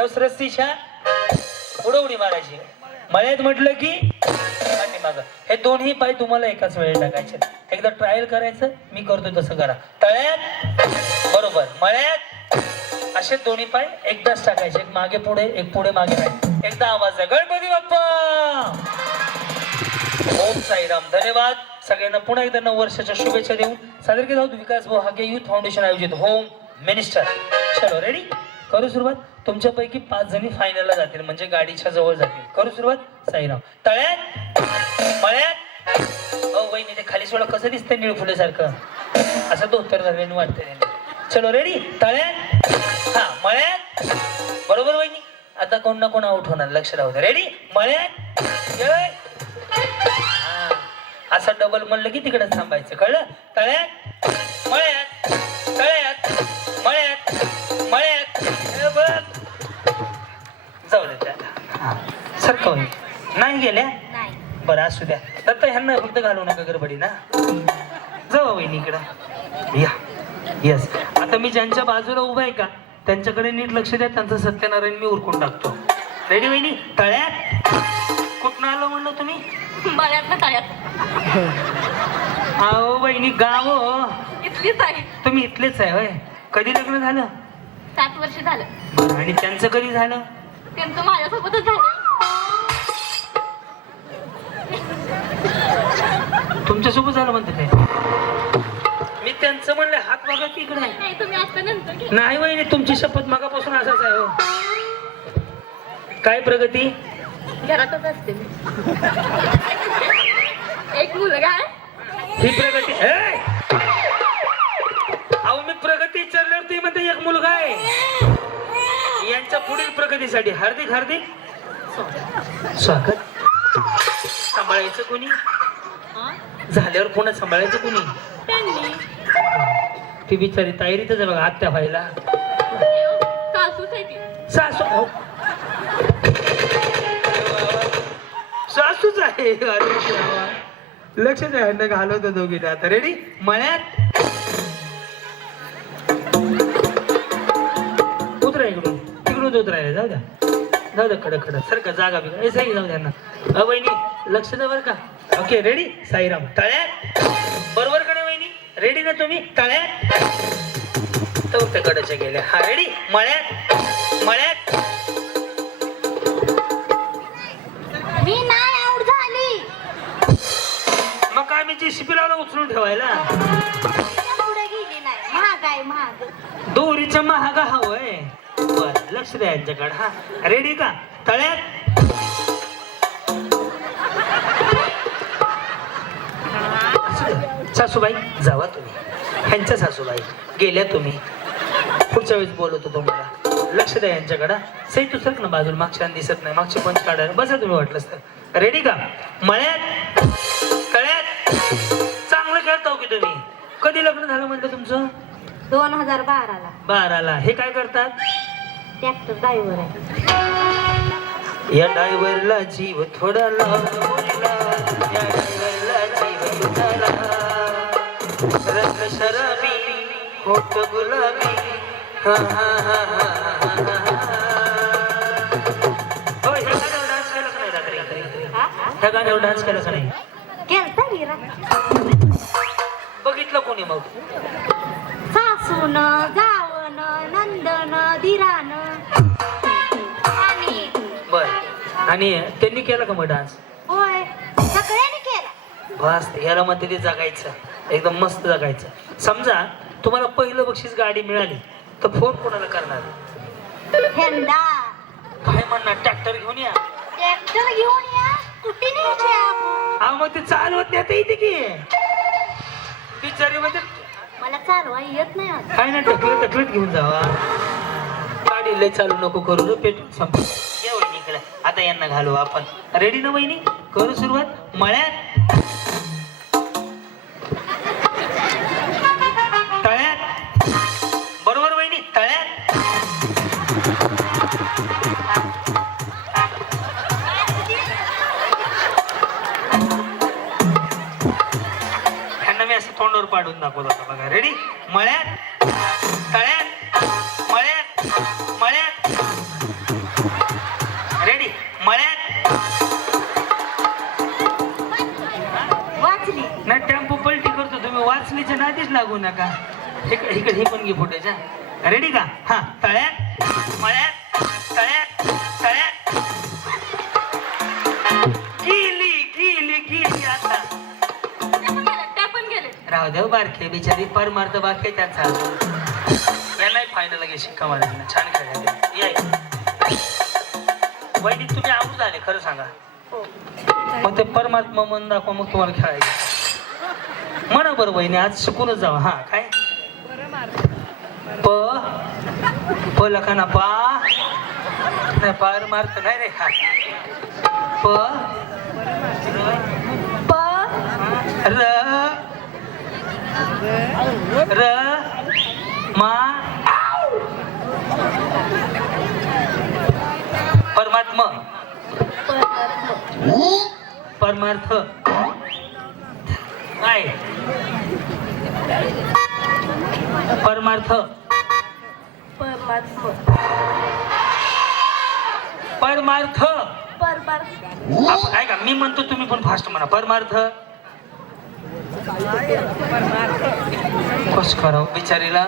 त्यावेळेस रस्सीच्या पुढे उडी मारायची. मळ्यात म्हटलं की मागं. हे दोन्ही पाय तुम्हाला एकाच वेळी टाकायचे. एकदा ट्रायल करायचं, मी करतो तसं करा. तळ्यात बरोबर, मळ्यात असे दोन्ही पाय एकदाच टाकायचे. एक मागे पुढे, एक पुढे मागे नाही. एकदा आवाज आहे गणपती बाप्पा. ओम साईराम. धन्यवाद सगळ्यांना. पुन्हा एकदा 9 वर्षाच्या शुभेच्छा देऊन सादर केला होता विकास भाऊ हाके युथ फाउंडेशन आयोजित होम मिनिस्टर. चलो रेडी, करू सुरुवात. तुमच्यापैकी 5 जणी फायनलला जातील, म्हणजे गाडीच्या जवळ जातील. करू सुरुवात. साईराम. तळ्यात मळ्यात. वहिनी ते खाली सोडा कसं दिसतंय निळ फुलेसारखं, असं धोतर घालून वाटतंय. चलो रेडी. तळ्यात हा मळ्यात बरोबर वहिनी. आता कोण ना कोण आउट होणार, लक्ष राहू द्या. रेडी. मळ्यात असं डबल म्हणलं की तिकडे थांबायचं, कळलं. तळ्यात मळ्यात तळ्यात मळ्यात मळ्यात. जाऊ दे त्याला सरकव नाही गेल्या बरं असू द्या. तर ह्यांना फक्त घालू नका गडबडी ना. जाऊ वहिनी इकडं या. येस. आता मी ज्यांच्या बाजूला उभा आहे का त्यांच्याकडे नीट लक्ष द्या. त्यांचं सत्यनारायण मी उरकून टाकतो. रेडी वहिनी. तळ्यात कुठनं आलो म्हणलं तुम्ही? मळ्यात तळ्यात. अहो वहिनी गाव इथलीच आहे. तुम्ही इथलेच आहे होय. कधी लग्न झालं? 7 वर्ष झालं. बरं, आणि त्यांचं कधी झालं? त्यांचं माझ्यासोबतच झालं. तुमच्यासोबत झालं म्हणते ते. मी त्यांचं म्हणलं हात बघा की इकडे. नाही तुम्ही आता नंतर. नाही वहिनी तुमची शपथ मगापासून असाच आहे हो. काय प्रगती? घरातच असते मी. एक मुलगा आहे. ही प्रगती. अहो मी प्रगती विचारल्यावर ती म्हणते एक मुलगा आहे. यांच्या पुढील प्रगतीसाठी हार्दिक हार्दिक स्वागत. सांभाळायचं कोणी? झाल्यावर पुन्हा सांभाळायचं कोणी? त्यांनी. ती बिचारी तयारीतच आहे बघा आत्या व्हायला. सासूच आहे ती. सासू सासूच आहे. लक्ष द्या घालवतो दोघीने. आता रेडी. मळ्यात उतरा इकडून तिकडून उतरायला. जाऊ द्या जाऊ द्या. खडक खडक सारखं जागा बिगा हे सही जाऊ द्या ना. वहिनी लक्ष द्या बरं का. Okay ready. साईराम. तळ्यात बरोबर कडे वहिनी. रेडी ना तुम्ही? तळ्यात तर त्या कडेच्या गेल्या. हा रेडी. मळ्यात मळ्यात. मी नाही आऊट झाली. मग काय मी JCB लावला उचलून ठेवायला. पुढे गेली नाही. महाग आहे महाग. दोरीच्या महागा हवंय. बर लक्ष द्या यांच्याकडे. हा रेडी का? तळ्यात सासूबाई जावा तुम्ही. ह्यांच्या सासूबाई गेल्या तुम्ही. पुढच्या वेळेस बोलवतो तुम्हाला. लक्ष द्या यांच्याकडे. सही तू सरक ना बाजूला. मागच्या दिसत नाही. मागचे पंच काढायला बसा तुम्ही वाटलंच तर. रेडी का? मळ्यात तळ्यात. चांगलं खेळताव की तुम्ही. कधी लग्न झालं म्हणलं तुमचं? 2012ला. 12ला. हे काय करतात? ट्रॅक्टर ड्रायव्हर आहे. या ड्रायव्हरला जीव थोडा लावला. या ड्रायव्हरला जीव थोडा. रंग शराबी होठ गुलाबी. हा हा हा हा हो. ह्या गाण्यावर डान्स केला का नाही रात्री? ह्या गाण्यावर डान्स केला का नाही? केलता मीरा. बघितलं कोणी मग? सासून जावन नंदन धीरान आणि. बर. आणि त्यांनी केला का मग डान्स? होय सगळ्यांनी केला. बस याला मध्ये ते जगायचं. एकदम मस्त जगायचं. समजा तुम्हाला पहिलं बक्षीस गाडी मिळाली तर फोन कोणाला करणार? हेंदा. काय म्हणणार? ट्रॅक्टर घेऊन या. ट्रॅक्टर घेऊन या. स्कूटी न्यायची आपण. हा मग ते चालवत नाही येते की बिचारी. म्हणजे मला चालवा येत नाही आता. काय नाही टकलत टकलत घेऊन जावा. गाडी लय चालू नको करू रे. पेट्रोल संपलं. या वहिनीकडे. आता यांना घालू आपण. रेडी ना वहिनी? करू सुरुवात. मळ्यात तळ्यात बरोबर वहिनी. तळ्यात ह्यांना मी असं तोंडावर पाडून दाखवत होता बघा. रेडी. मळ्यात तळ्यात मळ्यात मळ्यात लागू नका. इकडे हे पण घे फुटेच्या. रेडी का? हा, तळ्यात मळ्यात तळ्यात तळ्यात. गेली आता. ते पण गेले. राहू देव बारखे बिचारी पर मारत बाकी त्याचा नाही फायनल घे शिक्का मारा. छान खेळायला या. वहिनी तुम्ही आऊट झाले खरं सांगा. मग ते परमात्मा मन दाखवा मग तुम्हाला खेळायचं म्हणा. बरं वहिनी आज शिकूनच जावा. हा काय प लखाना पा नाही पार मारत नाही रे. हा प र र मा परमात्मा परमार्थ काय परमार्थ परमार्थ ऐका मी म्हणतो तुम्ही पण फास्ट म्हणा. परमार्थ कस करावं बिचारीला.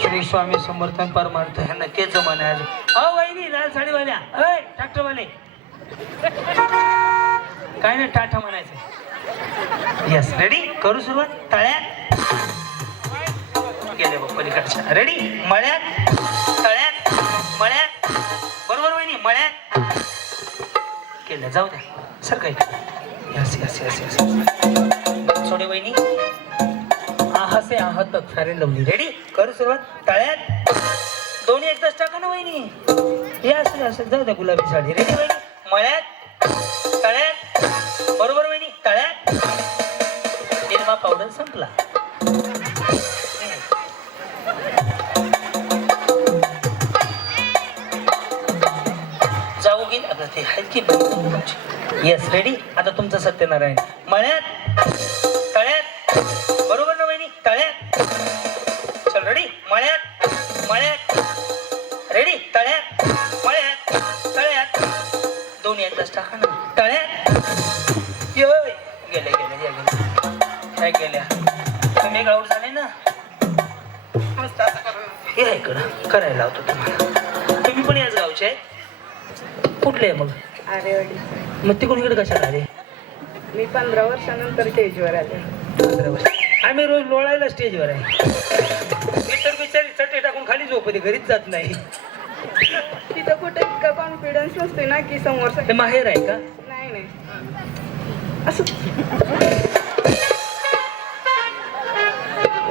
श्री स्वामी समर्थ परमार्थ ह्यांना तेच म्हणे. आज वहिनी लाल साडीवाल्या ट्रॅक्टरवाले काय नाही टाटा म्हणायचं. येस रेडी करू सुरुवात. तळ्यात गेले बघ पलीकडच्या. रेडी मळ्यात तळ्यात मळ्यात. बरोबर वहिनी मळ्यात केलं. जाऊ द्या सर काही. यस यस यस यस सोडे वहिनी. आहसे आहत फॅरेन लवली. रेडी करू सुरुवात. तळ्यात दोन्ही एकदाच टाका ना वहिनी. हे असं असं जाऊ द्या. गुलाबी साडी. रेडी वहिनी मळ्यात तळ्यात. बरोबर वहिनी तळ्यात. निरमा पावडर संपला. जाऊ गेली आता ते आहेत की. Yes ready. आता तुमचं सत्यनारायण. मळ्यात तळ्यात. बरोबर ना वहिनी तळ्यात. चल रेडी मळ्यात मळ्यात. रेडी तळ्यात मळ्यात तळ्यात. दोन्ही एकदाच टाका ना. तळ्यात गेले गेले गेले काय गेल्या. तुम्ही गाऊट झाले ना. मस्त असं करून हे इकडं करायला लावतो तुम्हाला. तुम्ही पण याच गावचे आहे. कुठले आहे मग? मग तिकडून इकडे कशाला आले? मी 15 वर्षानंतर स्टेजवर आले. 15 वर्ष. आम्ही रोज लोळायला स्टेजवर आहे. मी तर बिचारी चटे टाकून खाली झोपते. घरीच जात नाही. तिथं कुठे इतका कॉन्फिडन्स नसते ना की समोर. ते माहेर आहे का? नाही नाही असं.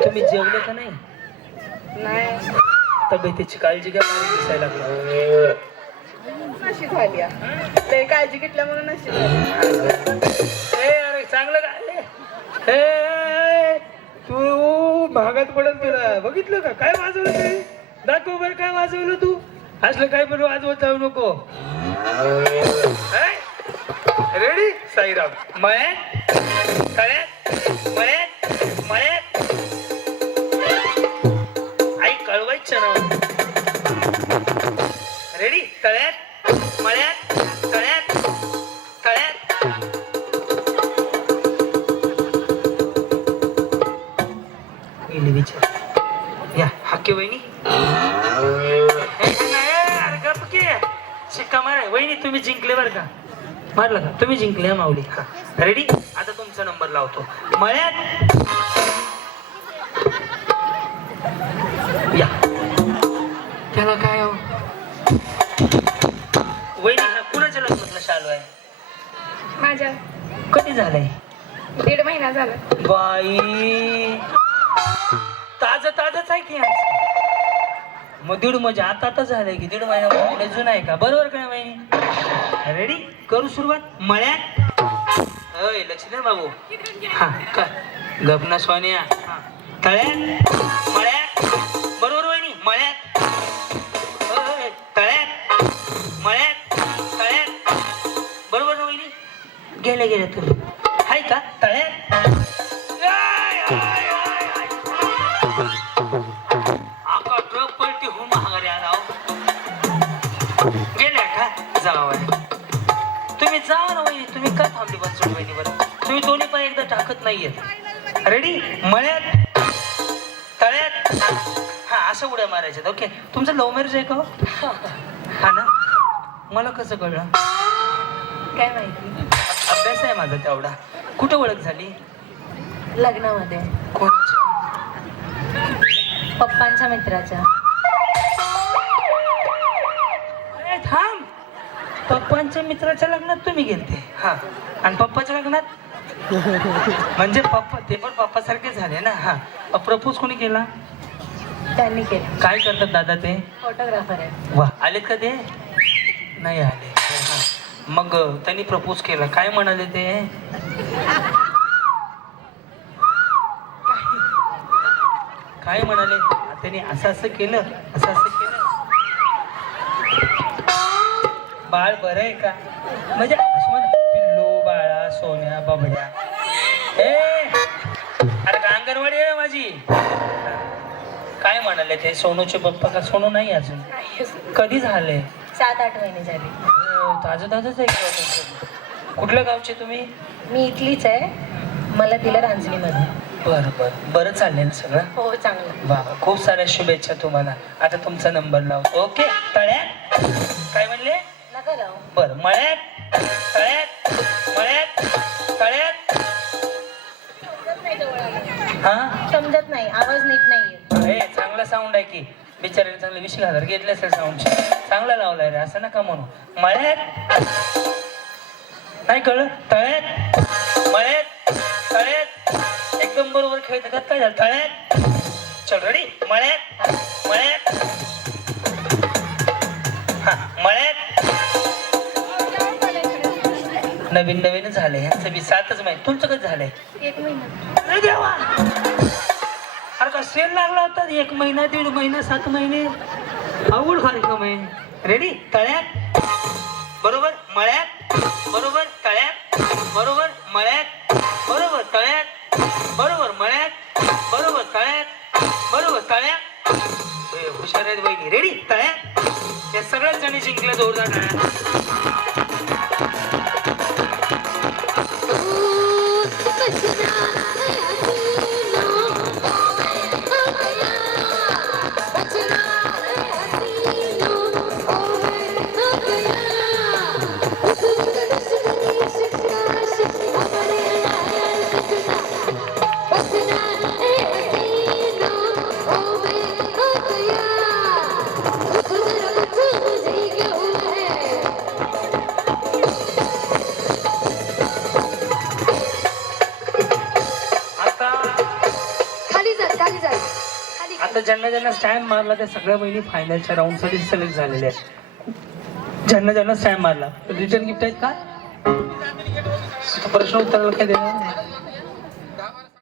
तुम्ही जेवले का नाही? नाही. तब्येतीची काळजी घ्या. दिसायला लागला. अशी झाली. ते काळजी घेतल्या म्हणून अशी झाली. अरे चांगलं काय. तू भागात पडत तुला बघितलं का? काय वाजवलं ते? दाखव बरं काय वाजवलं तू. असलं काय पण वाजवत जाऊ नको. रेडी साईराम. मळ्यात तळ्यात मळ्यात मळ्यात. आई कळवायचं ना. रेडी तळ्यात मळ्यात तळ्यात तळ्यात. गेली विचार. या हाके वहिनी. अरे गप की शिक्का मारे. वहिनी तुम्ही जिंकले बरं का. मारलं का? तुम्ही जिंकले माऊली. हा रेडी. आता तुमचा नंबर लावतो. मळ्यात या. त्याला काय हो वहिनी. हा कुणाच्या लग्नातला शालू आहे? माझ्या कधी झालंय? 1.5 महिना झाला. बाई ताजच आहे की आज. मग 1.5 म्हणजे आता झालंय की 1.5 महिना जुना आहे का? बरोबर का वहिनी? रेडी करू सुरुवात. मळ्यात लक्ष द्या बाबू. हा काय गपना सोन्या. तळ्यात मळ्यात. बरोबर वहिनी मळ्यात तळ्यात मळ्यात तळ्यात. बरोबर ना वहिनी. गेले गेले तुम्ही हाय का? तळ्यात आका ट्रक पलटी होऊन महागारी आला. गेल्या का? जावा तुम्ही जावा ना वहिनी. तुम्ही काय थांबली बनसोड वहिनी बरं. तुम्ही दोन्ही पाय एकदा टाकत नाहीये. रेडी मळ्यात हा अशा उड्या मारायच्यात. ओके, तुमचं लव्ह मॅरेज आहे का हो? हा ना, मला कसं कळलं? काय माहिती, अभ्यास आहे माझा तेवढा. कुठं ओळख झाली? लग्नामध्ये कोणाच्या? पप्पांच्या मित्राच्या. ए, थांब. पप्पांच्या मित्राच्या लग्नात तुम्ही गेलते? हा, आणि पप्पाच्या लग्नात म्हणजे पप्पा ते पण पप्पासारखे झाले ना. हा, प्रपोज कोणी केला? त्यांनी केलं. काय करतात दादा ते? फोटोग्राफर आहे. वा, आलेत का ते? नाही आले. हा. मग त्यांनी प्रपोज केला, काय म्हणाले ते? काय म्हणाले? त्यांनी असं असं केलं, असं असं केलं. बाळ बरं आहे का? म्हणजे पिल्लू, बाळा, सोन्या, बबड्या. ए, अरे अंगणवाडी आहे माझी. काय म्हणाले ते? सोनूचे पप्पा का? सोनू नाही अजून. कधी झाले? 7-8 महिने झाले. ताजं ताजंच आहे का तुमचं? कुठल्या गावचे तुम्ही? मी इथलीच आहे, मला दिलं रांजणीमध्ये. बरं बरं, बरं चाललंय सगळं? हो, चांगलं. वा, खूप साऱ्या शुभेच्छा तुम्हाला. आता तुमचा नंबर लावतो. ओके. तळ्यात काय म्हणले? नका लावू. बरं, मळ्यात, तळ्यात, मळ्यात, तळ्यात. हा, समजत नाही, आवाज नीट नाहीये. हे चांगला साऊंड आहे की. बिचाराने चांगले 20,000 घेतले असेल साऊंडचे. चांगला लावलाय रे, असं नका म्हणू. मळ्यात नाही कळलं? तळ्यात, मळ्यात, तळ्यात. एकदम बरोबर खेळत का? काय झालं? तळ्यात. चल रेडी. मळ्यात, मळ्यात, हा, मळ्यात. नवीन नवीन झालंय ह्यांचं बी. 7च महिने. तुमचं कधी झालंय? 1 महिना. अरे देवा, अरे का सेल लागला होता? 1 महिना, 1.5 महिना, 7 महिने. अवघड कार्यक्रम आहे. रेडी. तळ्यात बरोबर, मळ्यात बरोबर, तळ्यात बरोबर, मळ्यात बरोबर, तळ्यात बरोबर, मळ्यात बरोबर, तळ्यात बरोबर, तळ्यात. हुशार आहेत बहिणी. रेडी. तळ्यात. या सगळ्याच जणी जिंकल्या जोरदार तळ्यात. आता ज्यांना ज्यांना स्टॅम्प मारला त्या सगळ्या बहिणी फायनलच्या राऊंड साठी सिलेक्ट झालेल्या आहेत. ज्यांना ज्यांना स्टॅम्प मारला रिटर्न गिफ्ट आहेत का? प्रश्न उत्तराला काय देणार?